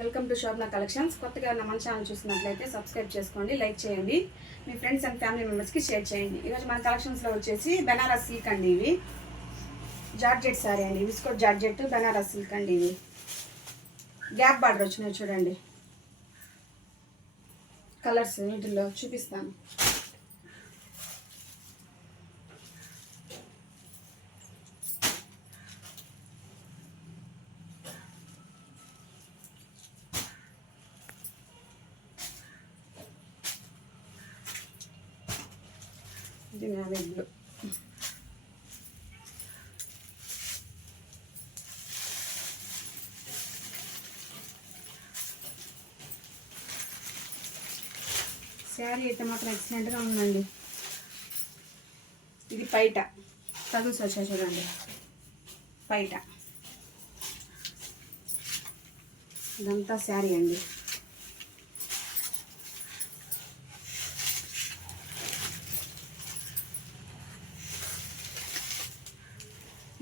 Welcome to శోభన కలెక్షన్స్. కొత్తగా ఉన్న మన ఛానల్ చూసినట్లయితే సబ్స్క్రైబ్ చేసుకోండి, లైక్ చేయండి, మీ ఫ్రెండ్స్ అండ్ ఫ్యామిలీ మెంబర్స్కి షేర్ చేయండి. ఈరోజు మన కలెక్షన్స్లో వచ్చేసి బెనారస్ సిల్క్ అండి. ఇవి జార్జెట్ సారీ అండి, విస్కోట్ జార్జెట్ బెనారస్ సిల్క్ అండి. ఇవి గ్యాప్ బార్డర్ వచ్చినాయి చూడండి. కలర్స్ వీటిల్లో చూపిస్తాను. ఇది నావీ బ్లూ, శారీ అయితే మాత్రం ఎక్సలెంట్గా ఉందండి. ఇది పైట చదువు వచ్చా చూడండి, పైట ఇదంతా శారీ అండి.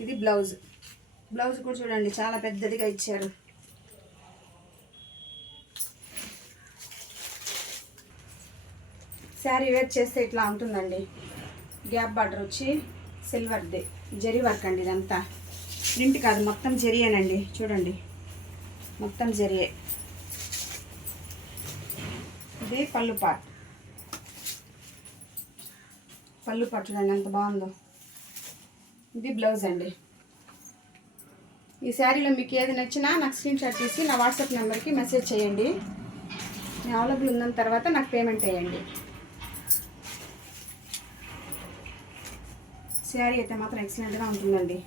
ఇది బ్లౌజ్ కూడా చూడండి, చాలా పెద్దదిగా ఇచ్చారు. శారీ వేర్ చేస్తే ఇట్లా ఉంటుందండి. గ్యాప్ బార్డర్ వచ్చి సిల్వర్ది జరీ వర్క్ అండి. ఇదంతా ప్రింట్ కాదు, మొత్తం జరీయేనండి. చూడండి, మొత్తం జరీయే. ఇది పళ్ళు పాట్ చూడండి ఎంత బాగుందో. ఇది బ్లౌజ్ అండి. ఈ శారీలో మీకు ఏది నచ్చినా నాకు స్క్రీన్ షాట్ తీసి నా వాట్సాప్ నెంబర్కి మెసేజ్ చేయండి. నేను అవైలబుల్ ఉన్న తర్వాత నాకు పేమెంట్ వేయండి. శారీ అయితే మాత్రం ఎక్సలెంట్గా ఉంటుందండి.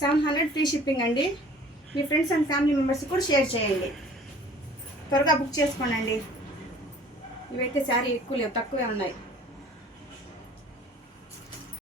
$700 ఫ్రీ షిప్పింగ్ అండి. మీ ఫ్రెండ్స్ అండ్ ఫ్యామిలీ మెంబర్స్ కూడా షేర్ చేయండి. త్వరగా బుక్ చేసుకోండి. ఇవైతే శారీ ఎక్కువ లేవు, తక్కువే ఉన్నాయి.